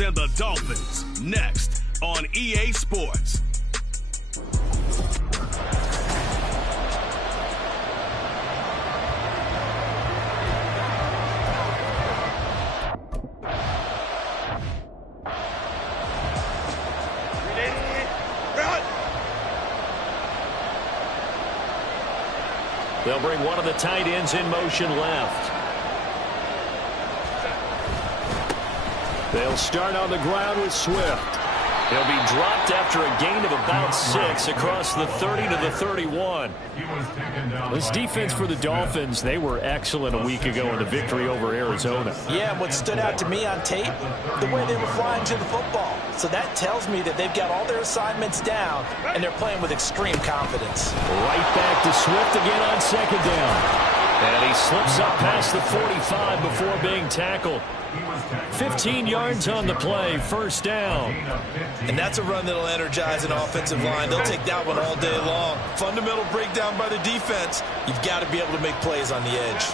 Bills and the Dolphins, next on EA Sports. They'll bring one of the tight ends in motion left. They'll start on the ground with Swift. He'll be dropped after a gain of about 6 across the 30 to the 31. This defense for the Dolphins, they were excellent a week ago in the victory over Arizona. Yeah, what stood out to me on tape, the way they were flying to the football. So that tells me that they've got all their assignments down, and they're playing with extreme confidence. Right back to Swift again on second down. And he slips up past the 45 before being tackled. 15 yards on the play, first down. And that's a run that'll energize an offensive line. They'll take that one all day long. Fundamental breakdown by the defense. You've got to be able to make plays on the edge.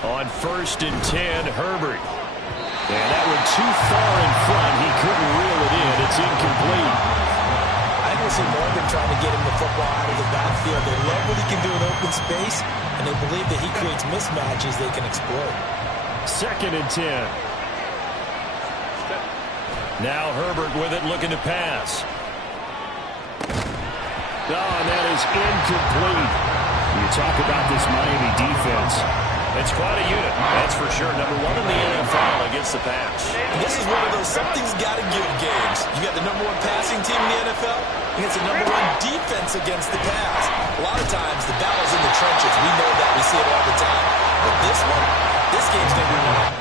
On 1st and 10, Herbert. And that one too far in front. He couldn't reel it in. It's incomplete. I think we'll see Morgan trying to get him the football out of the backfield. They love what he can do in open space, and they believe that he creates mismatches they can exploit. 2nd and 10. Now Herbert with it, looking to pass. Oh, and that is incomplete. You talk about this Miami defense. It's quite a unit, that's for sure. Number 1 in the NFL against the pass. And this is one of those something's got to give games. You got the number 1 passing team in the NFL against the number 1 defense against the pass. A lot of times the battle's in the trenches. We know that. We see it all the time. But this one, this game's going to be won.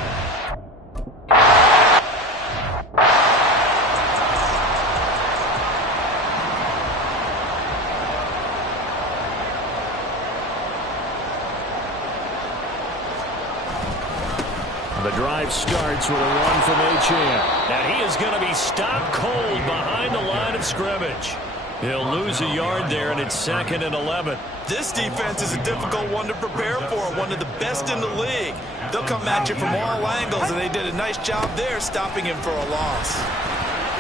The drive starts with a run from Achane. And he is going to be stopped cold behind the line of scrimmage. He'll lose a yard there, and it's 2nd and 11. This defense is a difficult one to prepare for, one of the best in the league. They'll come at you from all angles, and they did a nice job there stopping him for a loss.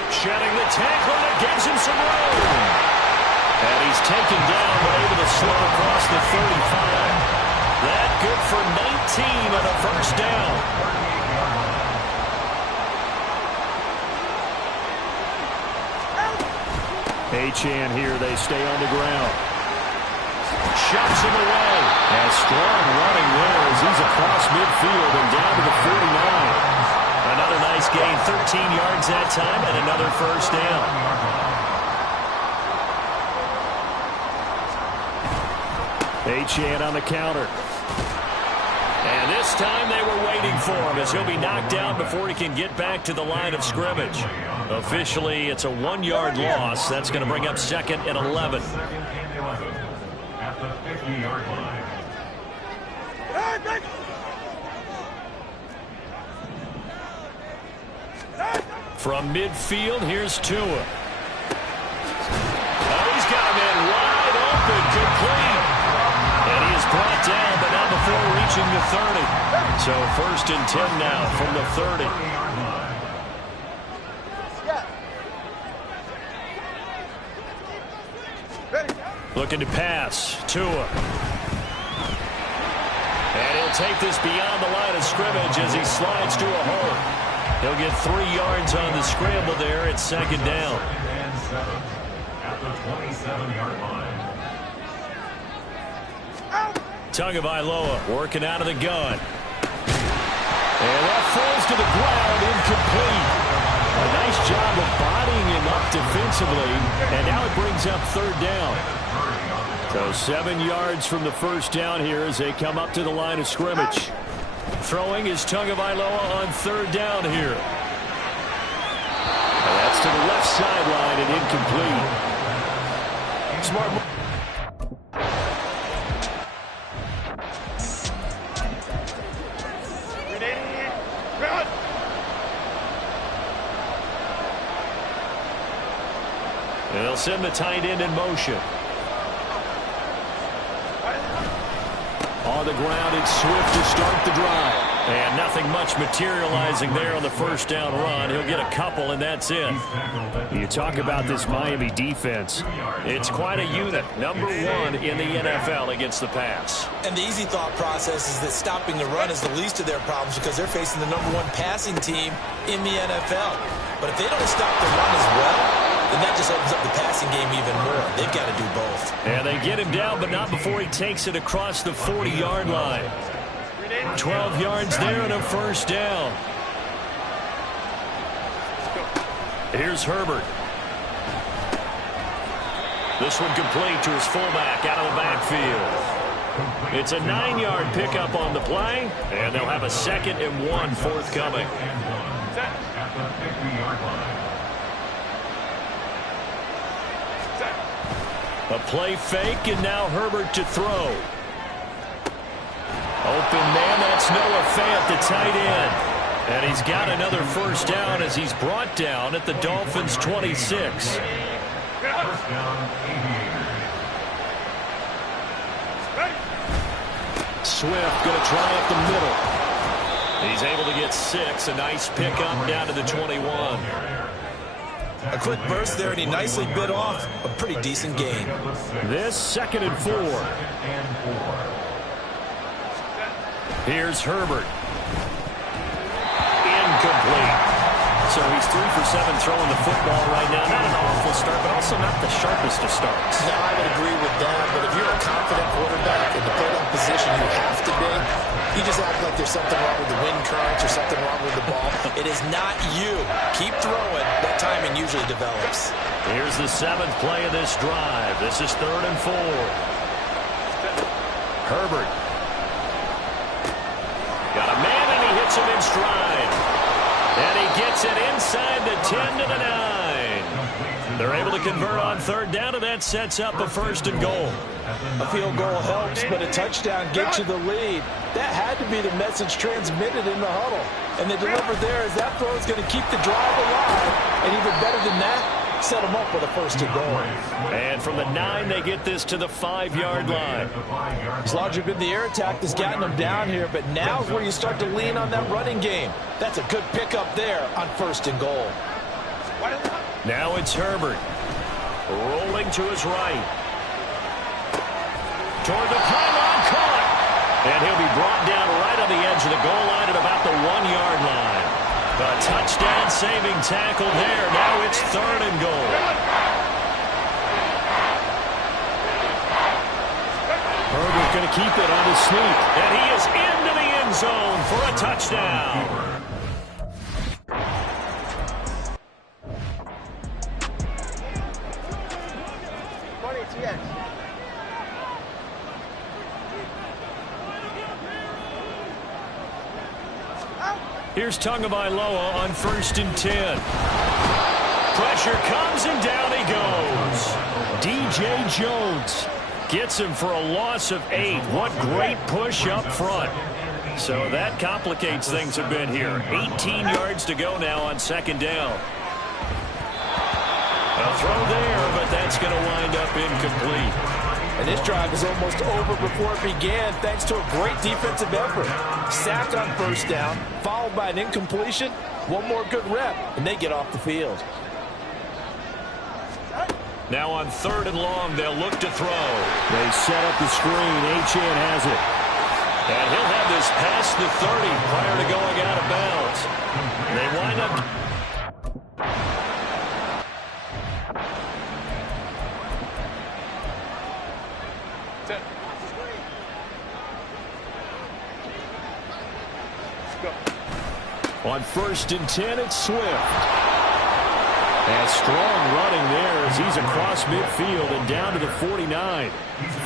Shedding the tackle, and it gives him some room. And he's taken down, but able to slip across the 35. That good for 19 on a first down. Achane here, they stay on the ground. Shoves him away. And strong running there as he's across midfield and down to the 49. Another nice gain, 13 yards that time, and another first down. Achane on the counter. And this time they were waiting for him as he'll be knocked down before he can get back to the line of scrimmage. Officially, it's a 1-yard loss. That's going to bring up 2nd and 11. At the 50-yard line. From midfield, here's Tua. Oh, he's got him in wide open, complete. And he is brought down, but not before reaching the 30. So 1st and 10 now from the 30. Looking to pass. Tua. And he'll take this beyond the line of scrimmage as he slides to a hole. He'll get 3 yards on the scramble there at 2nd down. At the 27-yard line. Tagovailoa working out of the gun. And that falls to the ground, incomplete. A nice job of bodying him up defensively, and now it brings up 3rd down. So 7 yards from the first down here as they come up to the line of scrimmage. Throwing is Tagovailoa on 3rd down here. And that's to the left sideline and incomplete. Smart move. They'll send the tight end in motion. On the ground, it's Swift to start the drive. And nothing much materializing there on the first down run. He'll get a couple, and that's it. You talk about this Miami defense. It's quite a unit. Number 1 in the NFL against the pass. And the easy thought process is that stopping the run is the least of their problems because they're facing the number 1 passing team in the NFL. But if they don't stop the run as well, then that just opens up the passing game even more. They've got to do both. And they get him down, but not before he takes it across the 40-yard line. 12 yards there and a first down. Here's Herbert. This one complete to his fullback out of the backfield. It's a 9-yard pickup on the play, and they'll have a 2nd and 1 forthcoming. A play fake, and now Herbert to throw. Open man, that's Noah Fant, the tight end. And he's got another first down as he's brought down at the Dolphins' 26. Swift going to try up the middle. He's able to get 6. A nice pickup down to the 21. A quick burst there, and he nicely bit off a pretty decent gain. This 2nd and 4. Here's Herbert. Incomplete. So he's 3 for 7 throwing the football right now. Not an awful start, but also not the sharpest of starts. No, I would agree with that, but if you're a confident quarterback in the put-up position you have to be, you just act like there's something wrong with the wind currents or something wrong with the ball. It is not you. Keep throwing. That timing usually develops. Here's the 7th play of this drive. This is 3rd and 4. Herbert. Got a man, and he hits him in stride. And he gets it inside the 10 to the 9. They're able to convert on 3rd down, and that sets up a 1st and goal. A field goal helps, but a touchdown gets you the lead. That had to be the message transmitted in the huddle. And they delivered there as that throw is going to keep the drive alive. And even better than that, set them up with a 1st and goal. And from the 9, they get this to the 5-yard line. It's largely been the air attack that's gotten them down here, but now is where you start to lean on that running game. That's a good pickup there on 1st and goal. Now it's Herbert. Rolling to his right. Toward the pylon, caught. And he'll be brought down right on the edge of the goal line at about the 1-yard line. A touchdown-saving tackle there. Now it's 3rd and goal. Herbert going to keep it on his sneak. And he is into the end zone for a touchdown. Here's Tagovailoa on 1st and 10. Pressure comes, and down he goes. DJ Jones gets him for a loss of 8. What great push up front. So that complicates things a bit here. 18 yards to go now on 2nd down. A throw there, but that's going to wind up incomplete. And this drive is almost over before it began thanks to a great defensive effort. Sack on 1st down, followed by an incompletion. One more good rep, and they get off the field. Now on 3rd and long, they'll look to throw. They set up the screen. Achane has it. And he'll have this past the 30 prior to going out of bounds. They wind up... On 1st and 10, it's Swift. And strong running there as he's across midfield and down to the 49.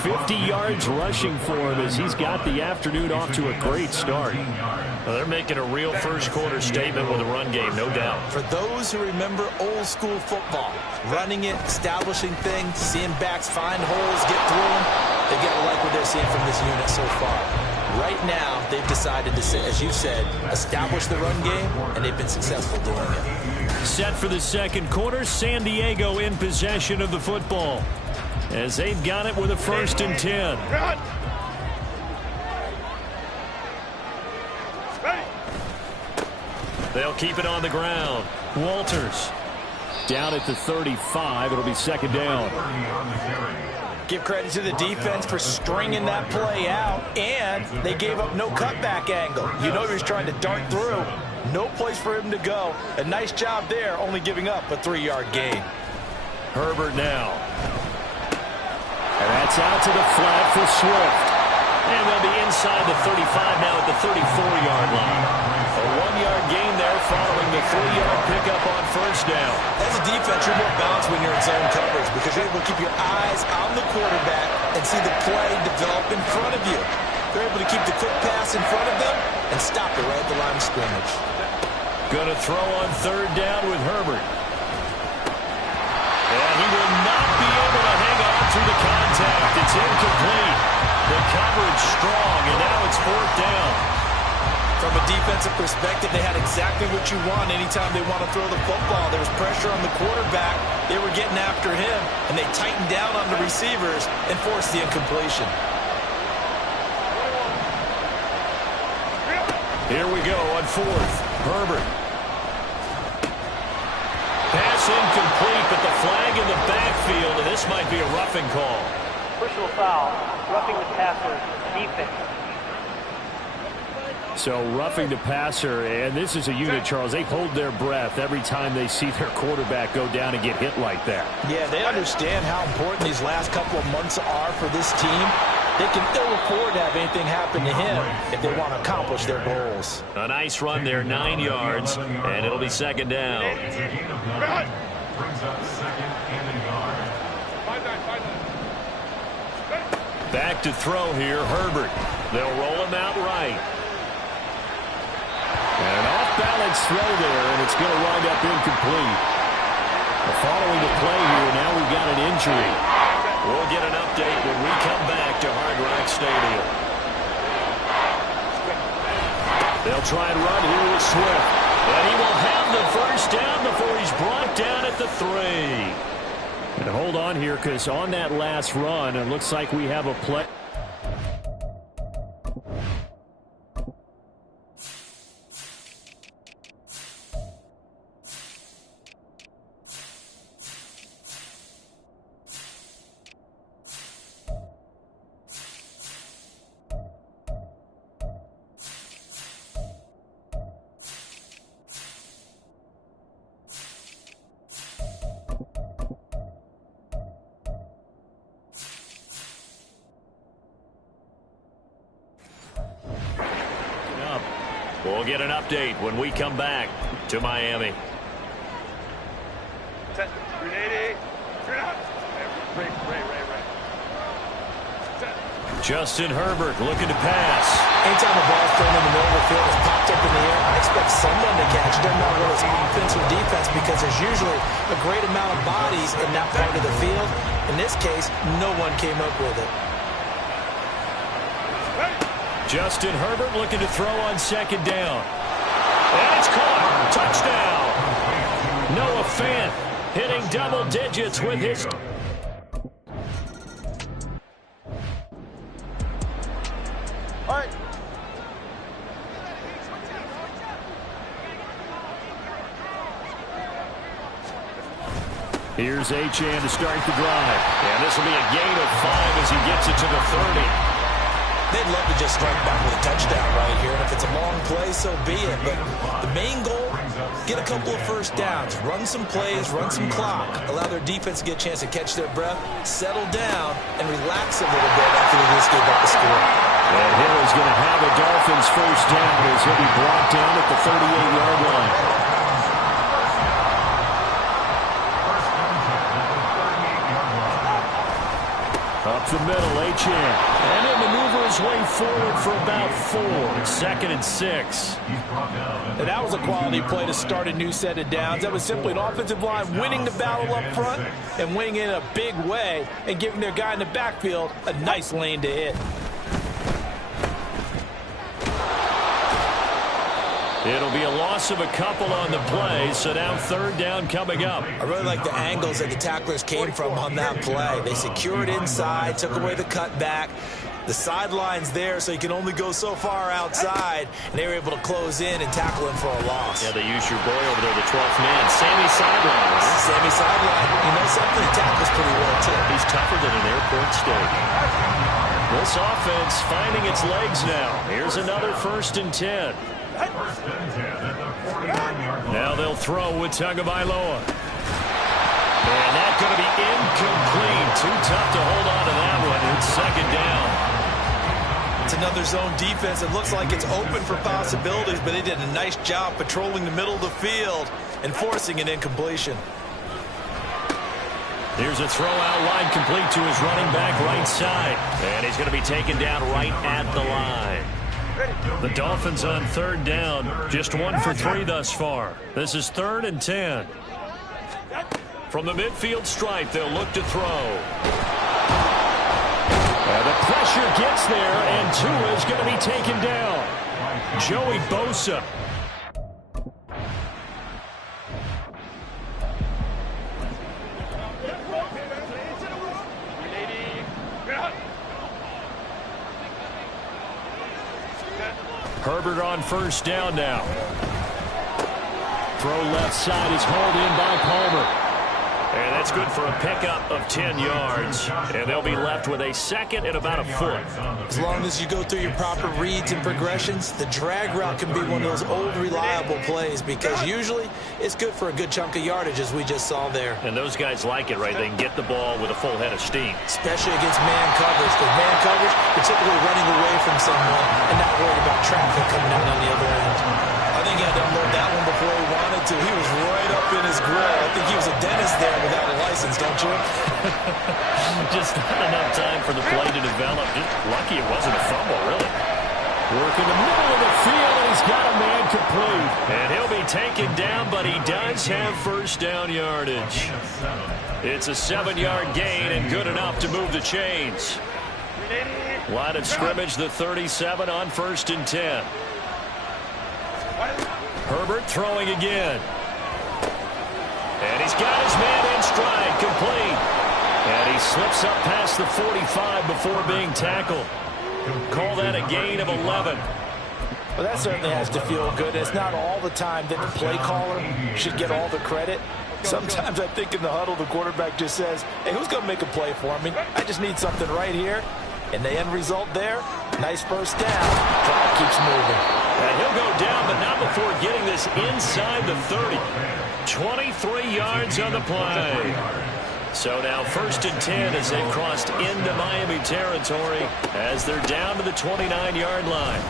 50 yards rushing for him as he's got the afternoon off to a great start. Well, they're making a real first-quarter statement with a run game, no doubt. For those who remember old-school football, running it, establishing things, seeing backs find holes, get through them, they've got to like what they're seeing from this unit so far. Right now, they've decided to, as you said, establish the run game, and they've been successful doing it. Set for the 2nd quarter, San Diego in possession of the football as they've got it with a 1st and 10. keep it on the ground. Walters down at the 35. It'll be second down. Give credit to the defense for stringing that play out, and they gave up no cutback angle. You know he was trying to dart through. No place for him to go. A nice job there, only giving up a 3-yard gain. Herbert now. And that's out to the flat for Swift. And they'll be inside the 35 now at the 34-yard line. A 1-yard gain there following the 3-yard pickup on first down. As a defense, you're more balanced when you're in zone coverage because you're able to keep your eyes on the quarterback and see the play develop in front of you. They're able to keep the quick pass in front of them and stop it right at the line of scrimmage. Going to throw on third down with Herbert. And he will not be able to hang on through the contact. It's incomplete. The coverage strong, and now it's fourth down. From a defensive perspective, they had exactly what you want anytime they want to throw the football. There was pressure on the quarterback. They were getting after him, and they tightened down on the receivers and forced the incompletion. Here we go on fourth. Herbert. Pass incomplete, but the flag in the backfield, and this might be a roughing call. Personal foul, roughing the passer, defense. So roughing the passer, and this is a unit, Charles. They hold their breath every time they see their quarterback go down and get hit like that. Yeah, they understand how important these last couple of months are for this team. They can ill afford to have anything happen to him if they want to accomplish their goals. A nice run there, 9 yards, and it'll be second down. Back to throw here, Herbert. They'll roll him out right. And an off-balance throw there, and it's going to wind up incomplete. Following the play here, now we've got an injury. We'll get an update when we come back to Hard Rock Stadium. They'll try and run here with Swift. And he will have the first down before he's brought down at the 3. And hold on here, because on that last run, it looks like we have a play. We'll get an update when we come back to Miami. Justin Herbert looking to pass. Anytime a ball thrown in the middle of the field is popped up in the air, I expect someone to catch it. Doesn't matter whether it's offense or defense, because there's usually a great amount of bodies in that part of the field. In this case, no one came up with it. Justin Herbert looking to throw on second down. And it's caught. Touchdown. Noah Fant hitting double digits with his... All right. Here's Achane to start the drive. And this will be a gain of 5 as he gets it to the 30. They'd love to just strike back with a touchdown right here, and if it's a long play, so be it. But the main goal, get a couple of first downs, run some plays, run some clock, allow their defense to get a chance to catch their breath, settle down, and relax a little bit after they just gave up the score. And Hill is going to have a Dolphins first down as he'll be brought down at the 38-yard line. Up the middle, Achane. And he'll maneuver his way forward for about 4. It's 2nd and 6. And that was a quality play to start a new set of downs. That was simply an offensive line winning the battle up front and winning it in a big way and giving their guy in the backfield a nice lane to hit. It'll be a loss of a couple on the play, so now third down coming up. I really like the angles that the tacklers came from on that play. They secured inside, took away the cutback. The sideline's there, so you can only go so far outside, and they were able to close in and tackle him for a loss. Yeah, they used your boy over there, the 12th man, Sammy Sideline. Sammy Sideline, you know something? He tackles pretty well, too. He's tougher than an airport steak. This offense finding its legs now. Here's another 1st and 10. Now they'll throw with Tagovailoa. And that's going to be incomplete. Too tough to hold on to that one. It's 2nd down. It's another zone defense. It looks like it's open for possibilities, but they did a nice job patrolling the middle of the field and forcing an incompletion. Here's a throw out wide, complete to his running back right side. And he's going to be taken down right at the line. The Dolphins on 3rd down. Just 1 for 3 thus far. This is 3rd and 10. From the midfield stripe, they'll look to throw. And the pressure gets there, and Tua is going to be taken down. Joey Bosa. Herbert on 1st down now. Throw left side is hauled in by Palmer. And that's good for a pickup of 10 yards. And they'll be left with a 2nd and about a foot. As long as you go through your proper reads and progressions, the drag route can be one of those old reliable plays because usually it's good for a good chunk of yardage as we just saw there. And those guys like it, right? They can get the ball with a full head of steam. Especially against man coverage. Because man coverage, you're typically running away from someone and not worried about traffic coming out on the other end. I think he had to unload that one before he wanted to. He was right up in his grill. I think he was a dentist there without a license, don't you? Just not enough time for the play to develop. Just lucky it wasn't a fumble, really. Work in the middle of the field, and he's got a man complete. And he'll be taken down, but he does have 1st down yardage. It's a 7-yard gain and good enough to move the chains. Line of scrimmage, the 37 on 1st and 10. Herbert throwing again. And he's got his man in stride, complete. And he slips up past the 45 before being tackled. Call that a gain of 11. Well, that certainly has to feel good. It's not all the time that the play caller should get all the credit. Sometimes I think in the huddle, the quarterback just says, hey, who's going to make a play for me? I just need something right here. And the end result there, nice 1st down. Drive keeps moving. And he'll go down, but not before getting this inside the 30. 23 yards on the play. So now 1st and 10 as they've crossed into Miami territory as they're down to the 29-yard line.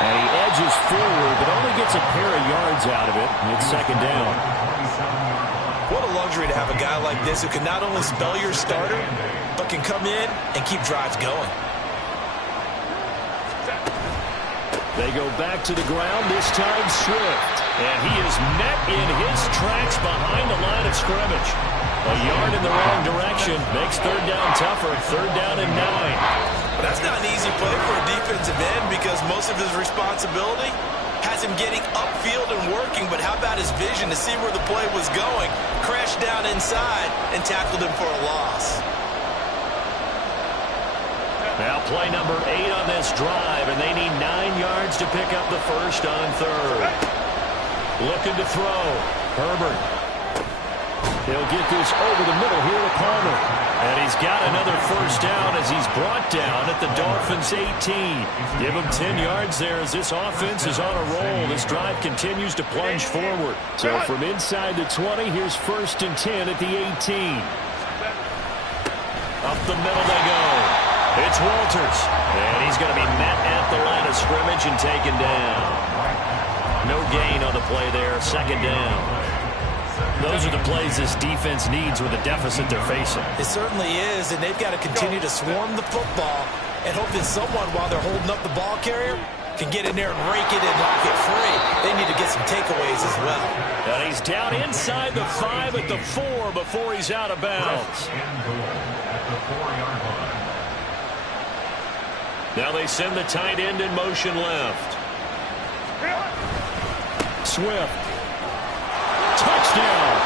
And he edges forward, but only gets a pair of yards out of it. It's 2nd down. What a luxury to have a guy like this who can not only spell your starter, but can come in and keep drives going. They go back to the ground, this time Swift. And he is met in his tracks behind the line of scrimmage. A yard in the wrong direction makes 3rd down tougher. 3rd down and 9. That's not an easy play for a defensive end because most of his responsibility has him getting upfield and working, but how about his vision to see where the play was going, crashed down inside, and tackled him for a loss. Now play number 8 on this drive, and they need 9 yards to pick up the 1st on 3rd. Looking to throw. Herbert. He'll get this over the middle here to Palmer. And he's got another 1st down as he's brought down at the Dolphins' 18. Give him 10 yards there as this offense is on a roll. This drive continues to plunge forward. So from inside the 20, here's 1st and 10 at the 18. Up the middle they go. It's Walters. And he's going to be met at the line of scrimmage and taken down. No gain on the play there. 2nd down. Those are the plays this defense needs with the deficit they're facing. It certainly is, and they've got to continue to swarm the football and hope that someone, while they're holding up the ball carrier, can get in there and rake it and knock it free. They need to get some takeaways as well. And he's down inside the 5 at the 4 before he's out of bounds. Now they send the tight end in motion left. Swift. Touchdown.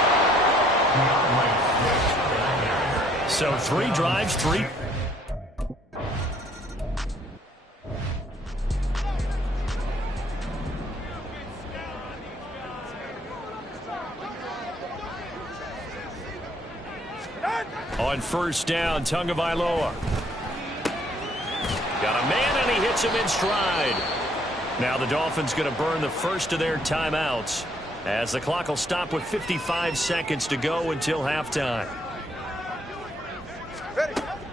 So 3 drives, 3. On first down, Tagovailoa. Got a man, and he hits him in stride. Now the Dolphins going to burn the first of their timeouts as the clock will stop with 55 seconds to go until halftime.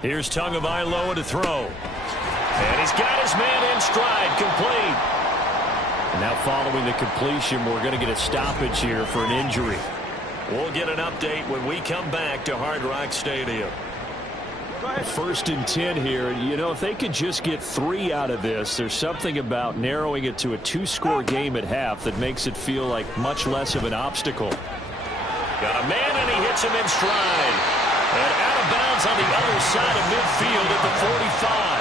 Here's Tagovailoa to throw. And he's got his man in stride, complete. And now following the completion, we're going to get a stoppage here for an injury. We'll get an update when we come back to Hard Rock Stadium. First and 10 here. You know, if they could just get 3 out of this, there's something about narrowing it to a 2-score game at half that makes it feel like much less of an obstacle. Got a man, and he hits him in stride. And out of bounds on the other side of midfield at the 45.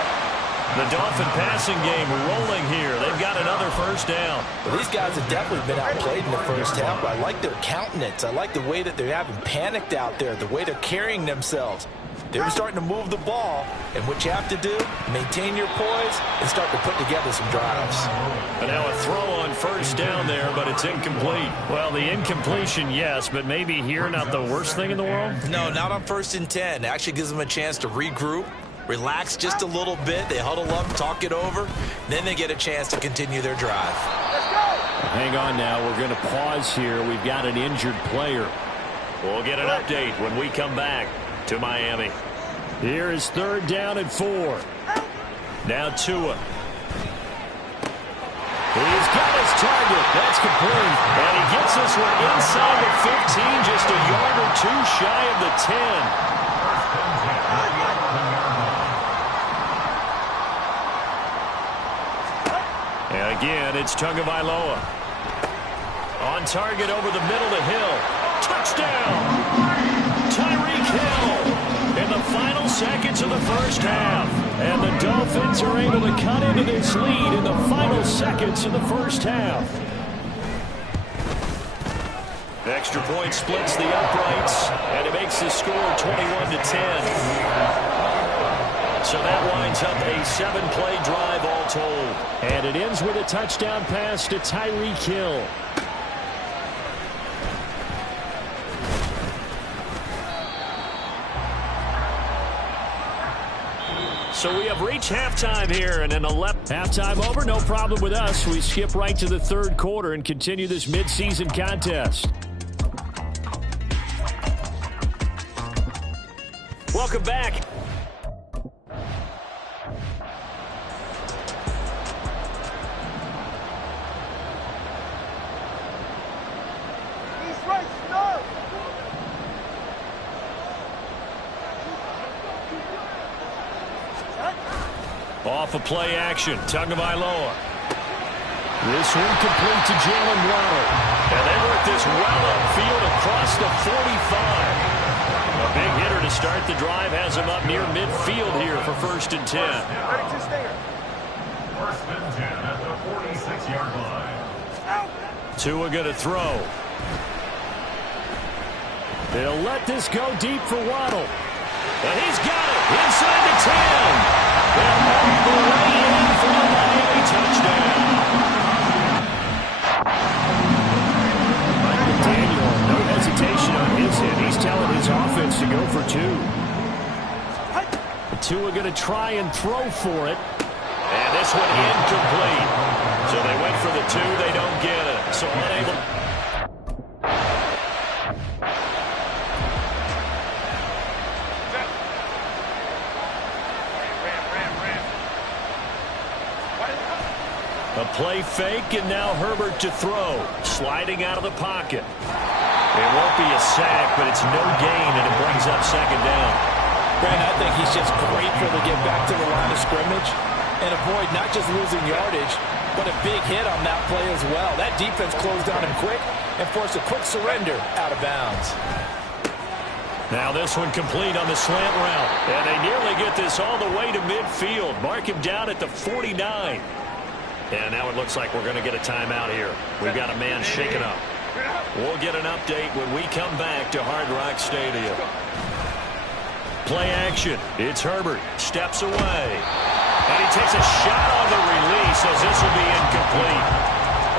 The Dolphin passing game rolling here. They've got another first down. Well, these guys have definitely been outplayed in the first half, but I like their countenance. I like the way that they're having panicked out there, the way they're carrying themselves. They're starting to move the ball, and what you have to do, maintain your poise and start to put together some drives. And now a throw on first down there, but it's incomplete. Well, the incompletion, yes, but maybe here not the worst thing in the world? No, not on first and 10. It actually gives them a chance to regroup, relax just a little bit. They huddle up, talk it over. Then they get a chance to continue their drive. Hang on now. We're going to pause here. We've got an injured player. We'll get an update when we come back to Miami. Here is third down and 4. Now Tua. He's got his target. That's complete. And he gets this one inside the 15, just a yard or 2 shy of the 10. And again, it's Tagovailoa. On target over the middle to Hill. Touchdown! Tyreek Hill in the final seconds of the first half. And the Dolphins are able to cut into this lead in the final seconds of the first half. The extra point splits the uprights, and it makes the score 21-10. So that winds up a 7-play drive all told. And it ends with a touchdown pass to Tyreek Hill. So we have reached halftime here, and an 11. Halftime over, no problem with us. We skip right to the third quarter and continue this midseason contest. Welcome back. Off of play action, Tagovailoa. This one complete to Jalen Waddle. And they work this well upfield across the 45. A big hitter to start the drive has him up near midfield here for first and 10. First and 10 at the 46-yard line. Tua going to throw. They'll let this go deep for Waddle. And he's got it inside the 10. And on the way in for the Miami touchdown. Michael Daniel, no hesitation on his hit. He's telling his offense to go for 2. Tua going to try and throw for it. And this one incomplete. So they went for the 2. They don't get it. So unable. A play fake, and now Herbert to throw. Sliding out of the pocket. It won't be a sack, but it's no gain, and it brings up second down. Brandon, I think he's just grateful to get back to the line of scrimmage and avoid not just losing yardage, but a big hit on that play as well. That defense closed on him quick and forced a quick surrender out of bounds. Now this one complete on the slant route. And they nearly get this all the way to midfield. Mark him down at the 49. And now it looks like we're going to get a timeout here. We've got a man shaken up. We'll get an update when we come back to Hard Rock Stadium. Play action. It's Herbert. Steps away. And he takes a shot on the release as this will be incomplete.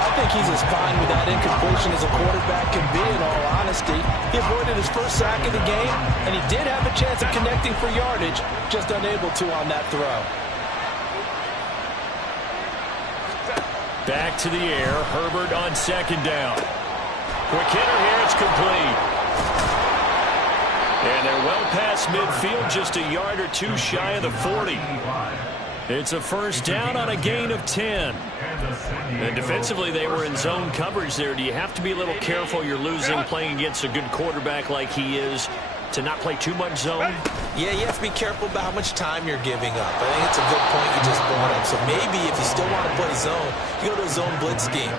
I think he's as fine with that incompletion as a quarterback can be, in all honesty. honesty. He avoided his first sack of the game, and he did have a chance of connecting for yardage, just unable to on that throw. Back to the air. Herbert on second down. Quick hitter here. It's complete. And they're well past midfield, just a yard or two shy of the 40. It's a first down on a gain of 10. And defensively, they were in zone coverage there. Do you have to be a little careful? You're losing playing against a good quarterback like he is to not play too much zone? Yeah, you have to be careful about how much time you're giving up. I think it's a good point you just brought up. So maybe if you still want to play zone, you go to a zone blitz scheme,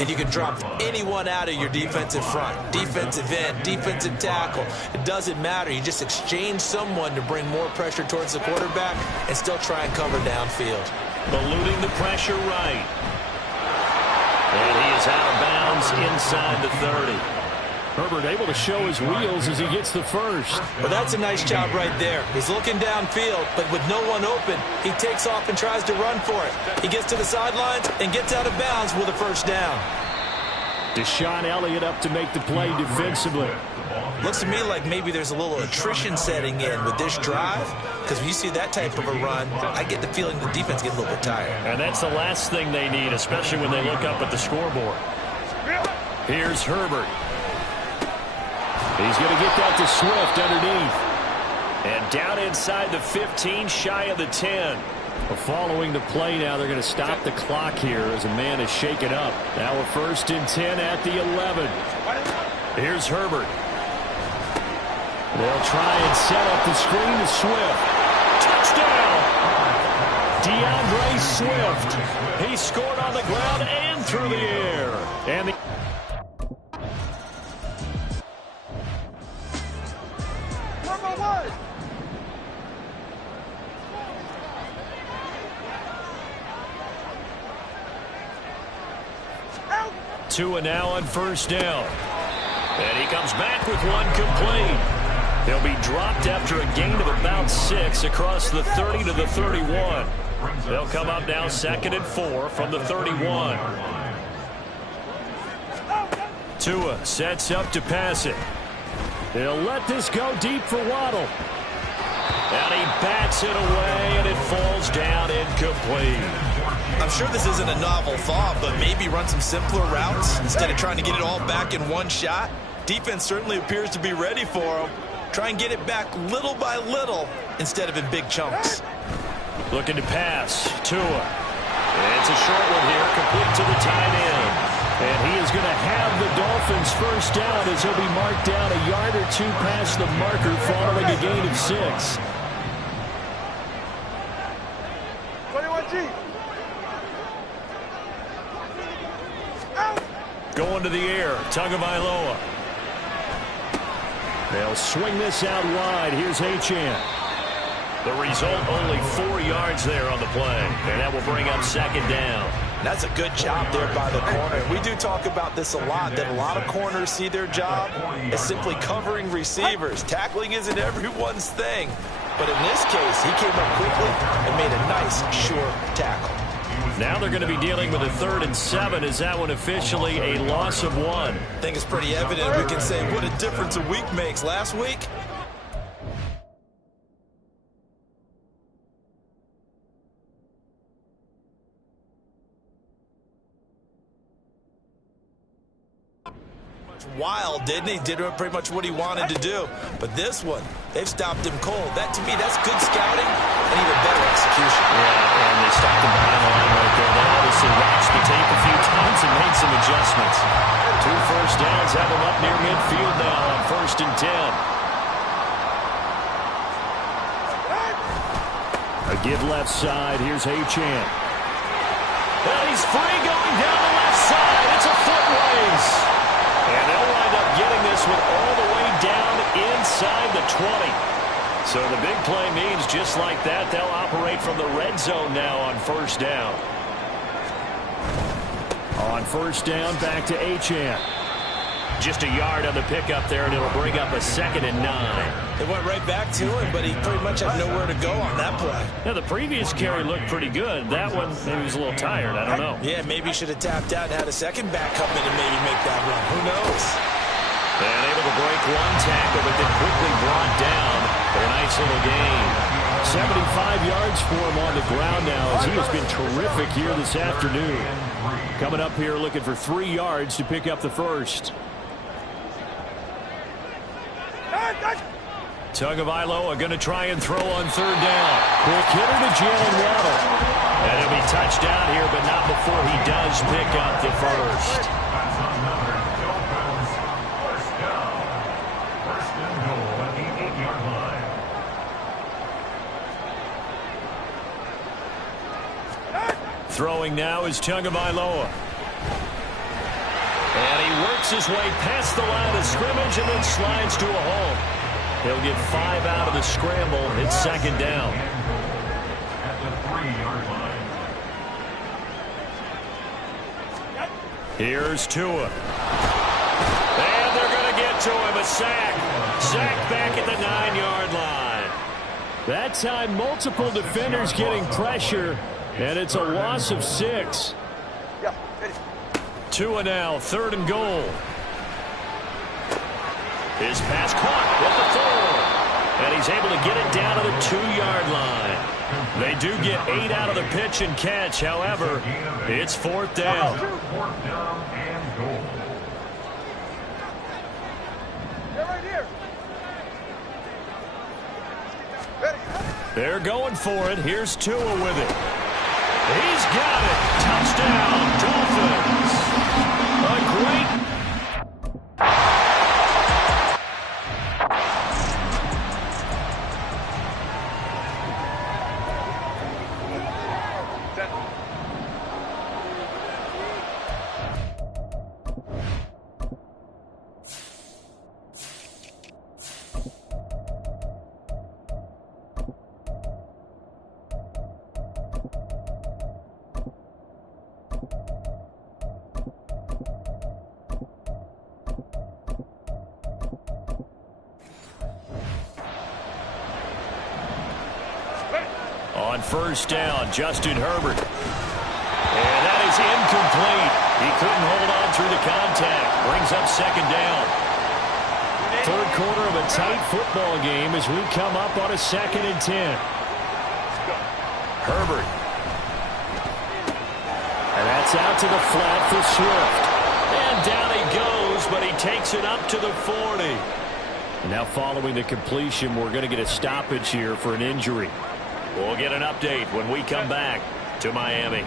and you can drop anyone out of your defensive front. Defensive end, defensive tackle. It doesn't matter. You just exchange someone to bring more pressure towards the quarterback and still try and cover downfield. Eluding the pressure right. And he is out of bounds inside the 30. Herbert able to show his wheels as he gets the first. Well, that's a nice job right there. He's looking downfield, but with no one open, he takes off and tries to run for it. He gets to the sidelines and gets out of bounds with a first down. Deshaun Elliott up to make the play defensively. Looks to me like maybe there's a little attrition setting in with this drive, because when you see that type of a run, I get the feeling the defense gets a little bit tired. And that's the last thing they need, especially when they look up at the scoreboard. Here's Herbert. He's going to get that to Swift underneath. And down inside the 15, shy of the 10. Well, following the play now, they're going to stop the clock here as a man is shaken up. Now we're first and 10 at the 11. Here's Herbert. They'll try and set up the screen to Swift. Touchdown! DeAndre Swift. He scored on the ground and through the air. And the Tua now on first down. And he comes back with one complete. They'll be dropped after a gain of about 6 across the 30 to the 31. They'll come up now 2nd and 4 from the 31. Tua sets up to pass it. They'll let this go deep for Waddle. And he bats it away, and it falls down incomplete. I'm sure this isn't a novel thought, but maybe run some simpler routes instead of trying to get it all back in one shot. Defense certainly appears to be ready for him. Try and get it back little by little instead of in big chunks. Looking to pass. Tua. It's a short one here, complete to the tight end. And he is going to have the Dolphins first down as he'll be marked down a yard or two past the marker following a gain of 6. 21G. Going to the air. Tagovailoa. They'll swing this out wide. Here's Achane. The result, only 4 yards there on the play. And that will bring up 2nd down. That's a good job there by the corner. We do talk about this a lot, that a lot of corners see their job as simply covering receivers. Tackling isn't everyone's thing. But in this case, he came up quickly and made a nice, sure tackle. Now they're going to be dealing with a 3rd and 7. Is that one officially a loss of 1? I think it's pretty evident. We can say what a difference a week makes. Last week, wild, didn't he? Did pretty much what he wanted to do. But this one, they've stopped him cold. That, to me, that's good scouting and even better execution. Yeah, and they stopped him behind the line right there. They obviously watched the tape a few times and made some adjustments. 2 first downs have him up near midfield now on 1st and 10. A give left side. Here's Achane. And he's free going down the left side. It's a foot race. And they'll wind up getting this one all the way down inside the 20. So the big play means just like that, they'll operate from the red zone now on 1st down. On 1st down, back to Achane. Just a yard on the pickup there, and it'll bring up a 2nd and 9. They went right back to him, but he pretty much had nowhere to go on that play. Now, the previous carry looked pretty good. That one, maybe he was a little tired. I don't know. Yeah, maybe he should have tapped out and had a second back come in and maybe make that run. Who knows? And able tackle, but then quickly brought down for a nice little gain. 75 yards for him on the ground now as he has been terrific here this afternoon. Coming up here looking for 3 yards to pick up the first. Tagovailoa going to try and throw on third down. Quick hitter to Jalen Waddle. And he'll be touched down here, but not before he does pick up the first. Throwing now is Tagovailoa. And he works his way past the line of scrimmage and then slides to a hole. He'll get 5 out of the scramble. It's second down. At the 3-yard line. Here's Tua. And they're going to get to him. A sack. Sack back at the 9-yard line. That time, multiple defenders getting pressure, and it's a loss of 6. Tua now, 3rd and goal. His pass caught with the 4. And he's able to get it down to the 2-yard line. They do get 8 out of the pitch and catch. However, it's 4th down. 4th down and goal. They're going for it. Here's Tua with it. He's got it. Touchdown, Dolphins. A great on first down, Justin Herbert. And that is incomplete. He couldn't hold on through the contact. Brings up second down. Third quarter of a tight football game as we come up on a 2nd and 10. Herbert. And that's out to the flat for Swift. And down he goes, but he takes it up to the 40. Now following the completion, we're going to get a stoppage here for an injury. We'll get an update when we come back to Miami.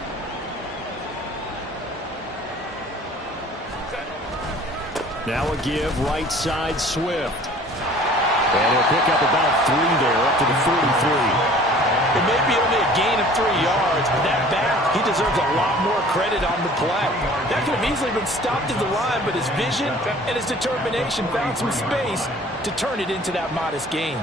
Now a give right side Swift. And he'll pick up about 3 there up to the 43. It may be only a gain of 3 yards, but that back, he deserves a lot more credit on the play. That could have easily been stopped at the line, but his vision and his determination found some space to turn it into that modest gain.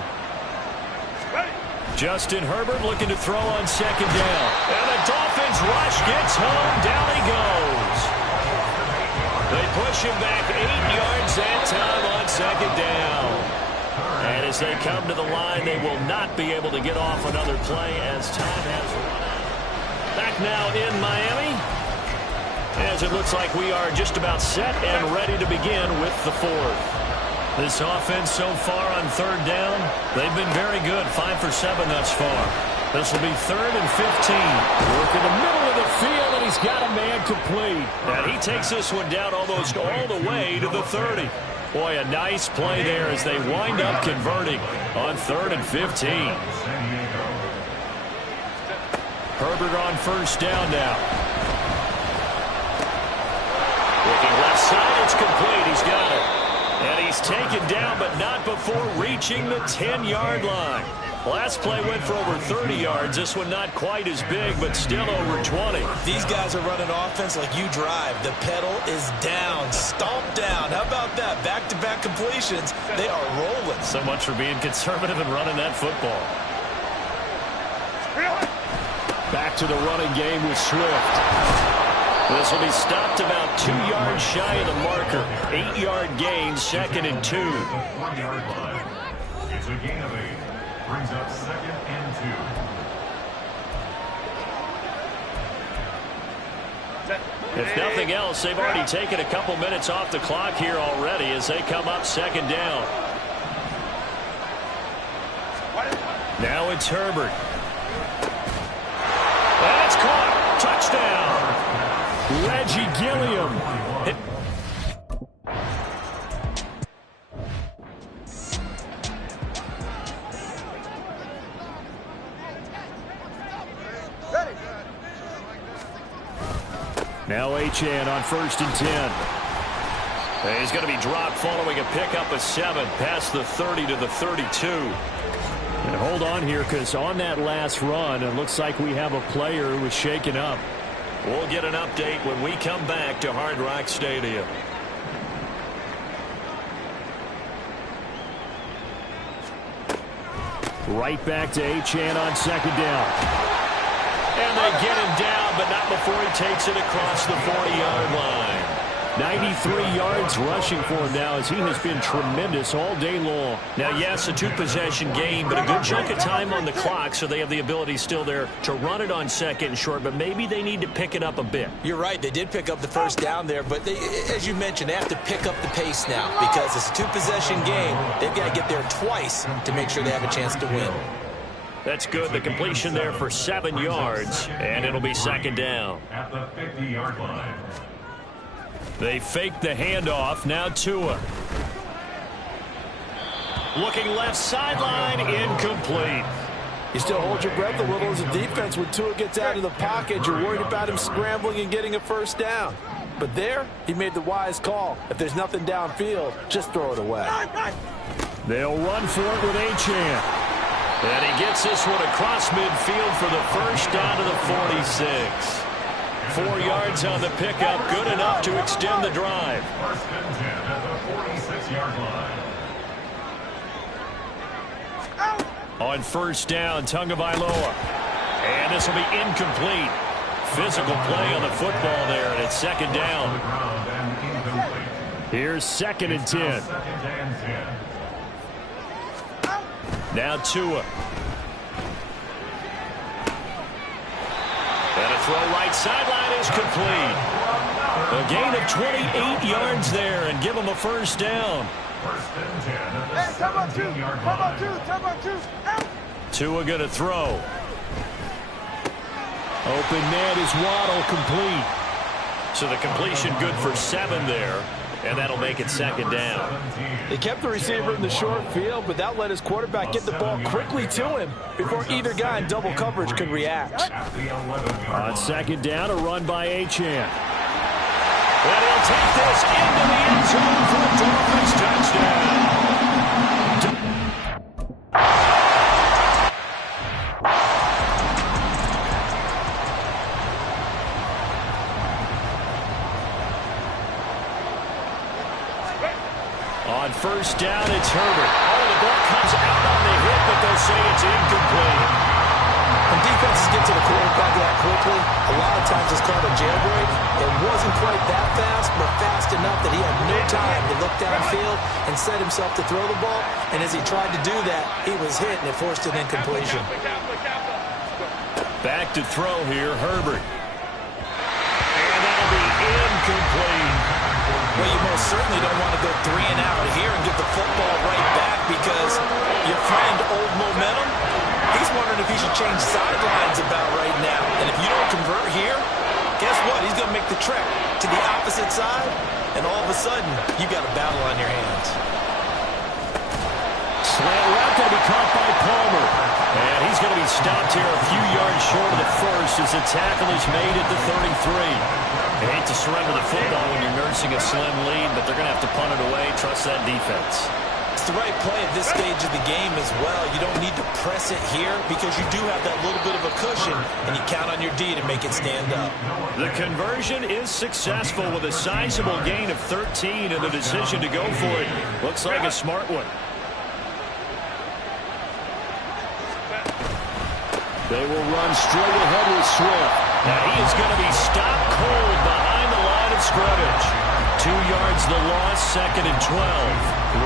Justin Herbert looking to throw on second down. And the Dolphins rush gets home. Down he goes. They push him back 8 yards that time on second down. And as they come to the line, they will not be able to get off another play as time has run out. Back now in Miami, as it looks like we are just about set and ready to begin with the 4th. This offense so far on third down, they've been very good, 5 for 7 thus far. This will be 3rd and 15. Work in the middle of the field, and he's got a man complete. And he takes this one down almost all the way to the 30. Boy, a nice play there as they wind up converting on 3rd and 15. Herbert on first down now. Looking left side, it's complete. He's got it. And he's taken down, but not before reaching the 10-yard line. Last play went for over 30 yards. This one not quite as big, but still over 20. These guys are running offense like you drive. The pedal is down, stomped down. How about that? Back-to-back completions. They are rolling. So much for being conservative and running that football. Back to the running game with Swift. This will be stopped about 2 yards shy of the marker. 8-yard gain, 2nd and 2. 1-yard line. It's a gain of 8. Brings up 2nd and 2. If nothing else, they've already taken a couple minutes off the clock here already as they come up 2nd down. Now it's Herbert. That's caught. Touchdown. Reggie Gilliam. Now Achane on 1st and 10. He's going to be dropped following a pickup of 7 past the 30 to the 32. And hold on here, because on that last run, it looks like we have a player who was shaken up. We'll get an update when we come back to Hard Rock Stadium. Right back to Achane on 2nd down. And they get him down, but not before he takes it across the 40-yard line. 93 yards rushing for him now, as he has been tremendous all day long. Now, yes, a 2-possession game, but a good chunk of time on the clock, so they have the ability still there to run it on 2nd and short, but maybe they need to pick it up a bit. You're right. They did pick up the 1st down there, but they, as you mentioned, they have to pick up the pace now because it's a 2-possession game. They've got to get there twice to make sure they have a chance to win. That's good. The completion there for 7 yards, and it'll be 2nd down. At the 50-yard line. They fake the handoff. Now Tua. Looking left sideline, incomplete. You still hold your breath a little as a defense when Tua gets out of the pocket. You're worried about him scrambling and getting a 1st down. But there, he made the wise call. If there's nothing downfield, just throw it away. They'll run for it with Achane. And he gets this one across midfield for the 1st down to the 46. 4 yards on the pickup, good enough to extend the drive. 1st and 10 at the 46-yard line. On 1st down, Tagovailoa. And this will be incomplete. Physical play on the football there, and it's 2nd down. Here's 2nd and 10. Now Tua. And a throw right sideline is complete. A gain of 28 yards there and give him a 1st down. 1st and 10 at the 17-yard line. Tua going to throw. Open man is Waddle, complete. So the completion good for 7 there. And that'll make it 2nd down. They kept the receiver in the short field, but that let his quarterback get the ball quickly to him before either guy in double coverage could react. On 2nd down, a run by Achane. And he'll take this into the end zone for a Dolphins touchdown. On 1st down, it's Herbert. Oh, the ball comes out on the hit, but they'll say it's incomplete. When defenses get to the quarterback that quickly, a lot of times it's called a jailbreak. It wasn't quite that fast, but fast enough that he had no time to look downfield and set himself to throw the ball. And as he tried to do that, he was hit, and it forced an incompletion. Back to throw here, Herbert. And that'll be incomplete. Well, you most certainly don't want to go 3 and out here and get the football right back because your friend, Old Momentum, he's wondering if he should change sidelines about right now. And if you don't convert here, guess what? He's going to make the trek to the opposite side, and all of a sudden, you got a battle on your hands. Slant route going to be caught by Palmer. And he's going to be stopped here a few yards short of the 1st as the tackle is made at the 33. They hate to surrender the football when you're nursing a slim lead, but they're going to have to punt it away. Trust that defense. It's the right play at this stage of the game as well. You don't need to press it here because you do have that little bit of a cushion, and you count on your D to make it stand up. The conversion is successful with a sizable gain of 13, and the decision to go for it looks like a smart one. They will run straight ahead with Swift. Now he is going to be stopped cold behind the line of scrimmage. 2 yards the loss, 2nd and 12.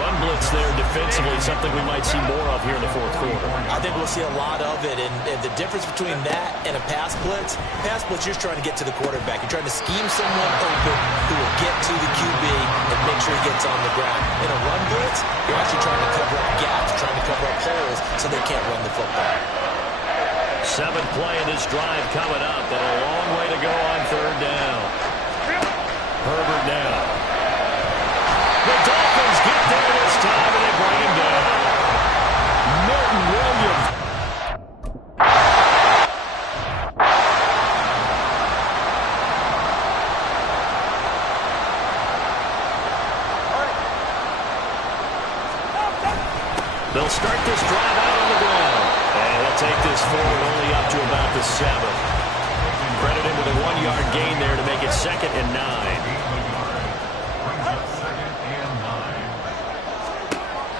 Run blitz there defensively, something we might see more of here in the 4th quarter. I think we'll see a lot of it, and the difference between that and a pass blitz, you're just trying to get to the quarterback. You're trying to scheme someone open who will get to the QB and make sure he gets on the ground. In a run blitz, you're actually trying to cover up gaps, trying to cover up holes so so they can't run the football. 7th play in this drive coming up, and a long way to go on 3rd down. Herbert now. The Dolphins get there this time, and they bring him down. Milton Williams. They'll start this drive out on the ground. And he'll take this forward only up to about the 7. Credited with a 1-yard gain there to make it 2nd and 9.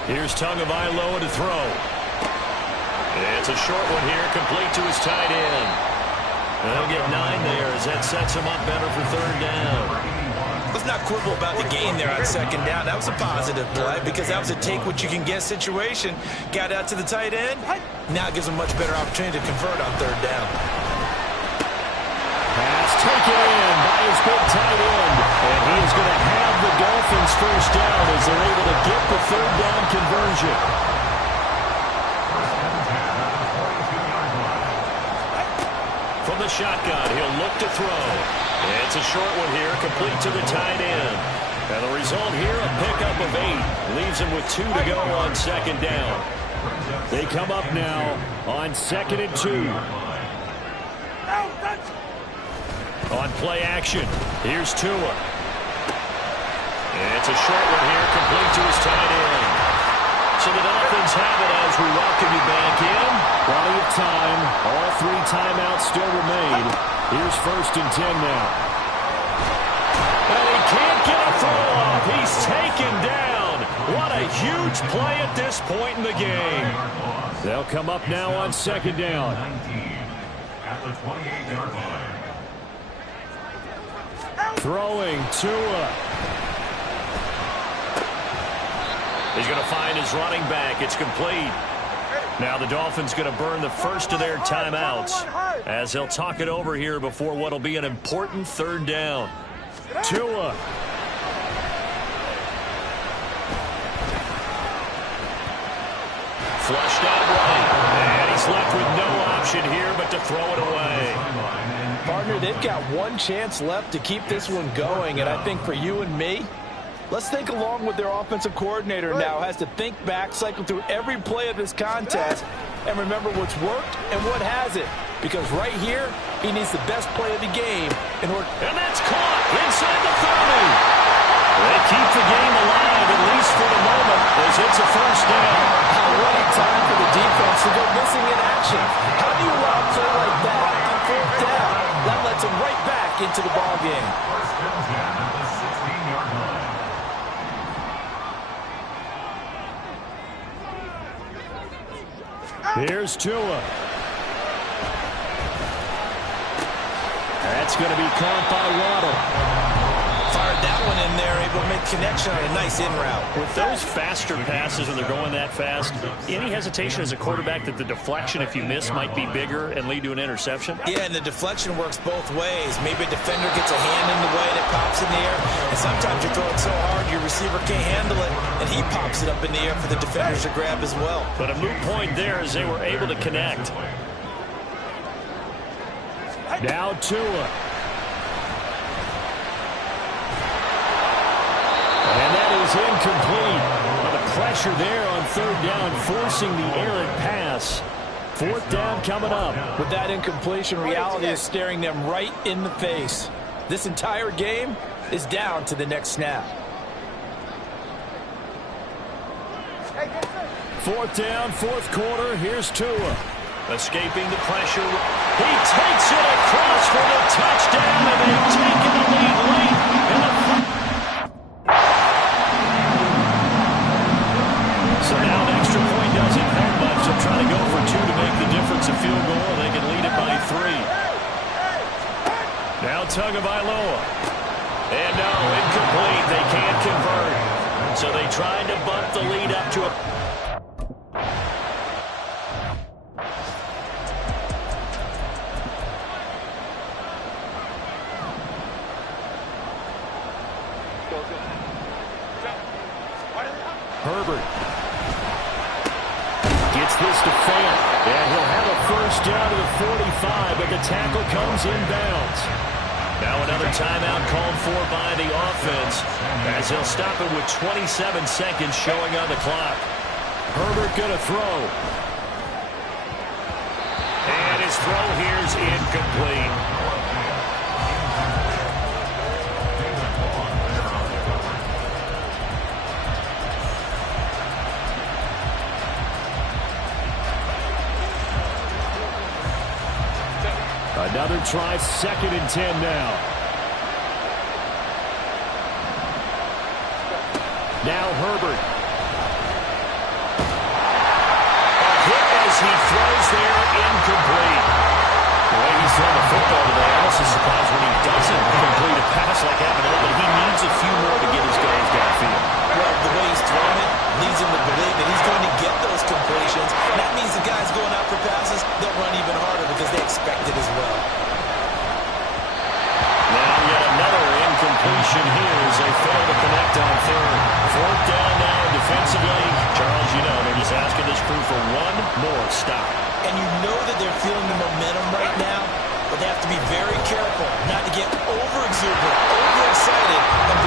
Here's Tagovailoa to throw. It's a short one here, complete to his tight end. And they'll get 9 there as that sets him up better for 3rd down. Let's not quibble about the gain there on 2nd down. That was a positive play because that was a take-what-you-can-get situation. Got out to the tight end. Now it gives him much better opportunity to convert on 3rd down. Pass taken in by his big tight end. And he is going to have the Dolphins 1st down as they're able to get the 3rd down conversion. From the shotgun, he'll look to throw. It's a short one here, complete to the tight end. And the result here, a pickup of 8. Leaves him with 2 to go on 2nd down. They come up now on 2nd and 2. On play action, here's Tua. It's a short one here, complete to his tight end. So the Dolphins have it as we welcome you back in. Plenty of time. All 3 timeouts still remain. Here's 1st and 10 now. And he can't get a throw off. He's taken down. What a huge play at this point in the game. They'll come up now on 2nd down. At the 28-yard line. Throwing Tua. He's going to find his running back. It's complete. Now the Dolphins going to burn the first of their timeouts as they'll talk it over here before what will be an important 3rd down. Tua. Flushed out right. And he's left with no option here but to throw it away. Partner, they've got 1 chance left to keep this one going, and I think for you and me, let's think along with their offensive coordinator now. Has to think back, cycle through every play of this contest, and remember what's worked and what hasn't. Because right here, he needs the best play of the game in order. And that's caught inside the 30. They keep the game alive, at least for the moment, as it's a 1st down. What a time for the defense to go missing in action. How do you allow a play like that on 4th down? That lets him right back into the ball game. 1st and 10 at the 16-yard line. Here's Tua. That's going to be caught by Waddle. Fired that one in there, able to make connection on a nice in route. With those faster passes when they're going that fast, any hesitation as a quarterback that the deflection, if you miss, might be bigger and lead to an interception? Yeah, and the deflection works both ways. Maybe a defender gets a hand in the way and it pops in the air. And sometimes you throw it so hard your receiver can't handle it, and he pops it up in the air for the defenders to grab as well. But a moot point there as they were able to connect. Now Tua. And that is incomplete. But the pressure there on 3rd down, forcing the errant pass. 4th down coming up. With that incompletion, reality is staring them right in the face. This entire game is down to the next snap. 4th down, 4th quarter. Here's Tua. Escaping the pressure. He takes it across for the touchdown, and they've taken the lead late. So now an extra point doesn't hurt much. They'll try to go for 2 to make the difference a field goal, and they can lead it by 3. Now Tagovailoa. And no, incomplete. They can't convert. So they tried to bump the lead up to a... Herbert gets this to fail. And he'll have a first down to the 45, but the tackle comes inbounds. Now another timeout called for by the offense, as he'll stop it with 27 seconds showing on the clock. Herbert going to throw. And his throw here is incomplete. Another try, 2nd and 10 now. Now Herbert. A hit as he throws there, incomplete. The way he's throwing the football today, I'm also surprised when he doesn't complete a pass like having it, but he needs a few more to get his guys downfield. Well, the way he's throwing it leads him to believe that he's going to get those completions. And that means the guys going out for passes, they'll run even harder because they expect it as well. Now yet another incompletion here as they fail to connect on 3rd. 4th down now defensively. Charles, you know, they're just asking this crew for one more stop. And you know that they're feeling the momentum right now, but they have to be very careful not to get over-exuberant, over-excited, and